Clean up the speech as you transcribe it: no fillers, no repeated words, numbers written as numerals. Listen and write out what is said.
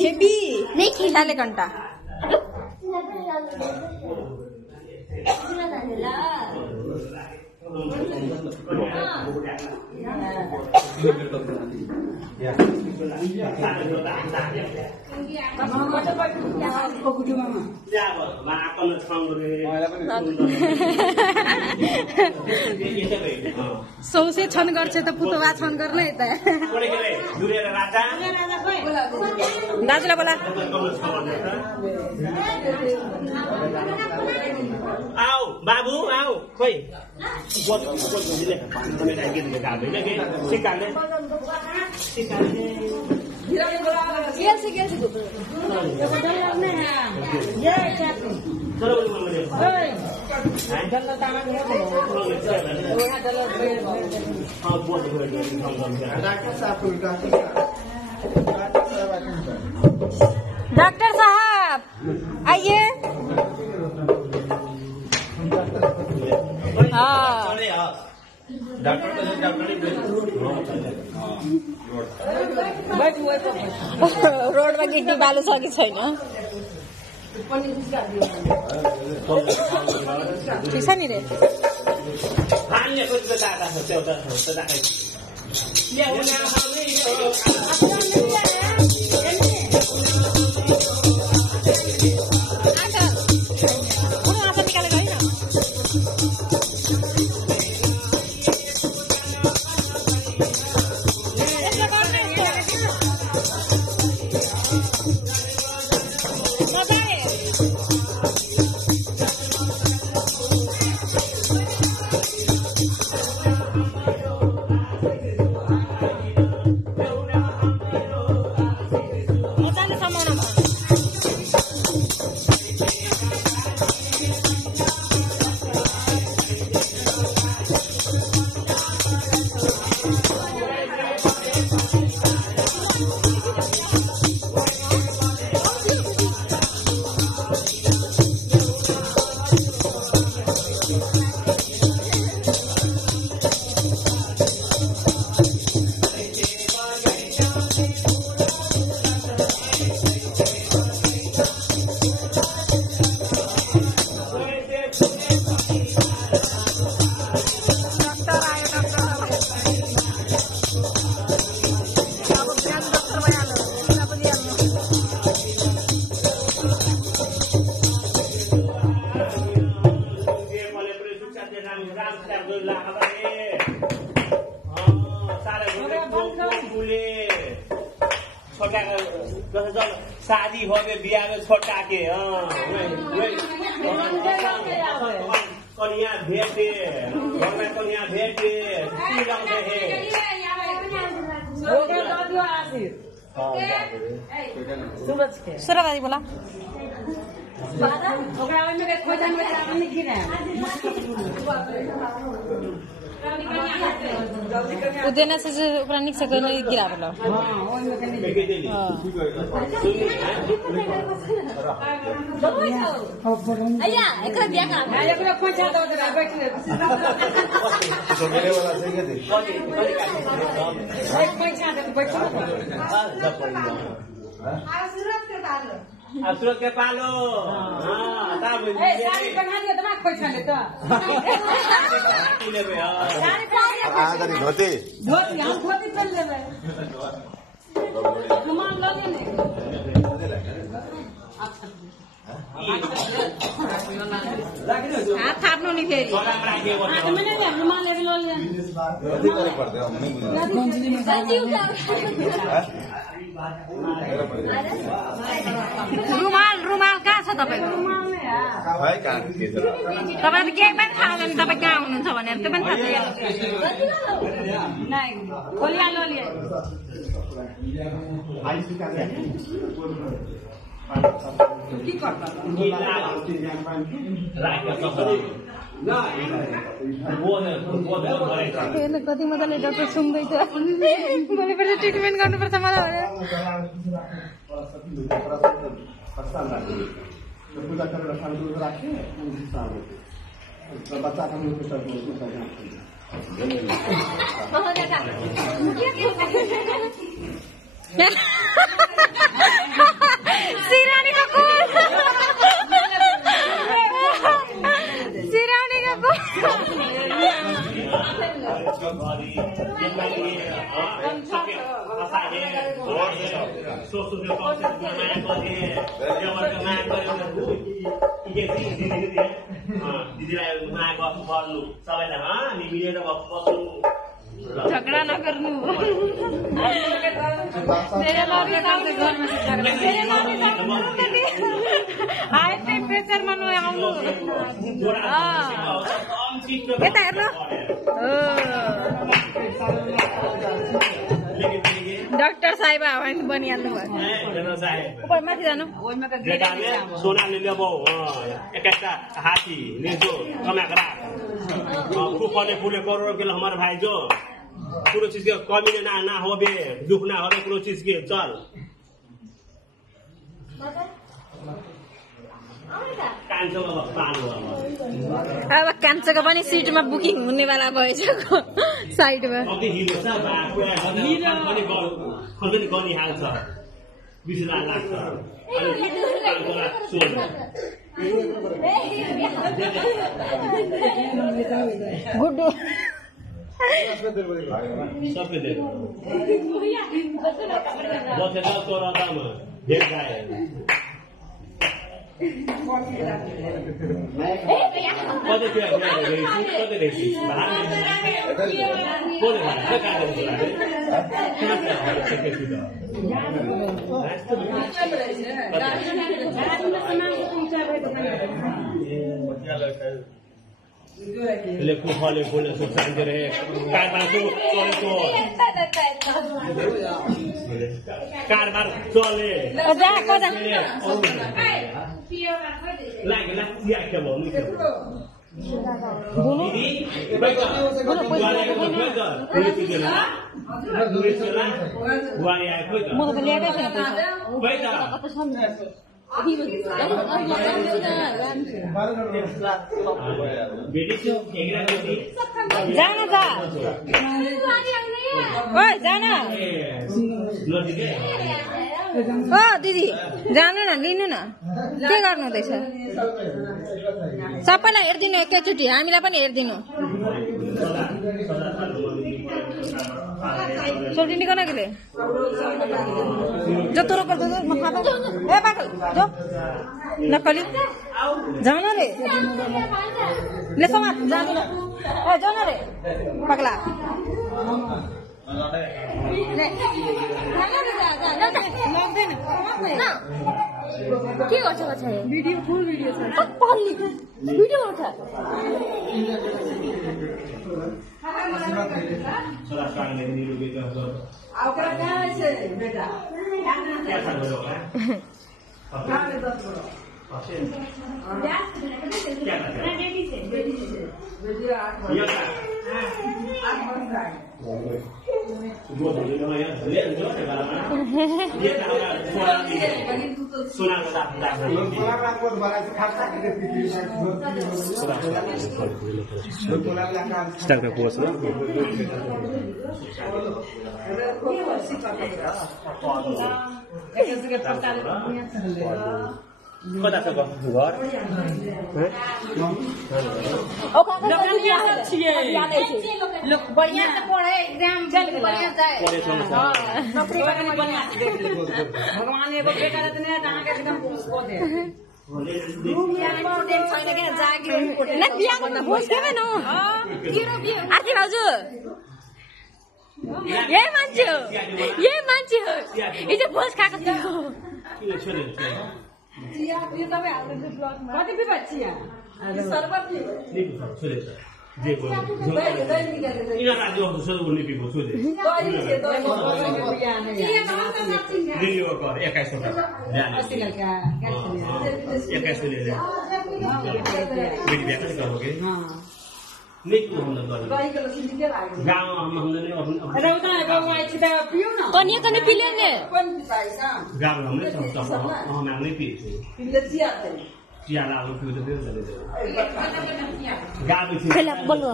खेबी नहीं खेले घंटा सौसे छन गर्छ त पुतवा छन गर्न यता दाजुलाई बोला आओ बाबु आओ खोइ डॉक्टर साहब आइए रोडमा गिट्टी बालु सके छैन ठिक छ नि रे शादी हो गए बिया में छोटा के कन्या भेटे कन्या भेटे सुरबादी बोला उदेन से ऊपर निकल के नहीं गिरा बोला अय्या एकरा बिया का एकरा खोचा दो दे बैठले तो मेरे वाला सही के दे भाई खोचा दे बैठो सूरत के पालो हां तब साड़ी बना दिया तो खोचा ले तो साड़ी धोती हम धोती पहन लेबे रुमाल लो ले हाथ थाप्नु नि फेरि मैंने रुमाल ले लो ले धोती करे पर्दै हो भने रुमाल रुमाल कहाँ छ तपाईको भाइ कहाँ के छ तपाईले केही पनि थाहा छैन तपाई कहाँ हुनुहुन्छ भनेर त्यो पनि थाहा छैन नाइ खोलिया लो लिए की करता कति मजाले डाक्टर सुन्दैछ भोलिपल्ट ट्रिटमेन्ट गर्नुपर्छ मलाई सिरानी का कौन सिरानी का कौन झगड़ा ना करनू मेरे भाभी साहब के घर में झगड़ा मेरे भाभी साहब हाई टेम्परेचर मनो आउनु यता हेर्नु डाक्टर साहेब आवाज बनिहाल्नु भयो ऊपर माथि जानु सोनाले ल्याबो एकैटा हाथी ले जो कमाकरा फूफने फूले करोड़ के हमारे भाई जो पूरा चीज के कमी ना हो बे दुख ना हो पूरा चीज के चल अब कान्छोको पनि सिटमा बुकिङ हुनेवाला भएछ साइडमा गुड्डू सबके दे ले फूफाले फूले सुख शांति रहे कारबार चले जाना जा ओए जाना ओ दिदी जानु न लिनु न के गर्नु हुँदैछ सबैलाई हेर्दिनु एकैचोटि हामीलाई पनि हेर्दिनु सोल्टिनी को ना के लिए जो तोरो कर दो मत खाता ए पागल जो नकली जाना रे ले समा जाने ना ए जाना रे पगला ले जा लग दे ना के गर्छ बच्चा भिडियो फुल भिडियो छ पल्ली भिडियो उठा सदा कान ले नीलू बेटा हो आउकरा कहाँ से बेटा क्या था बोलो कहाँ ले दस बोलो क्या था बेटी 8 वर्ष का वो बोले ना यार ले जो से बाला ये सोना का दाग स्टार्ट का कोर्स ना कता छ घर दोकान यहाँ छिए लोग बढ़िया से पढ़े एग्जाम चल बढ़िया जाए नौकरी करने बढ़िया भगवान एगो बेटा रहते हैं कहां के एकदम को दे ना बिहा गर्न भोज देवे न आरती भाउजू यही मान्छे हो हिजो भोज खाएको थियो ये तब आते थे ब्लॉग में कति भी बच्ची है सरबत नहीं छोड़े जे बोल इना राज्य हो सो बोलने भी बोल छोड़े दिल्ली और कर 21 का क्या ले ले बेटी ब्याह कैसे करोगे हां नहीं को हम लोग गांव हमने रौदा गांव आई थी पियो ना कन्या कने पिले ने कौन पैसा गांव हमने सब हम नहीं पिए पिले चिया थे चिया ला पियो तो पियो चले गांव में बोलो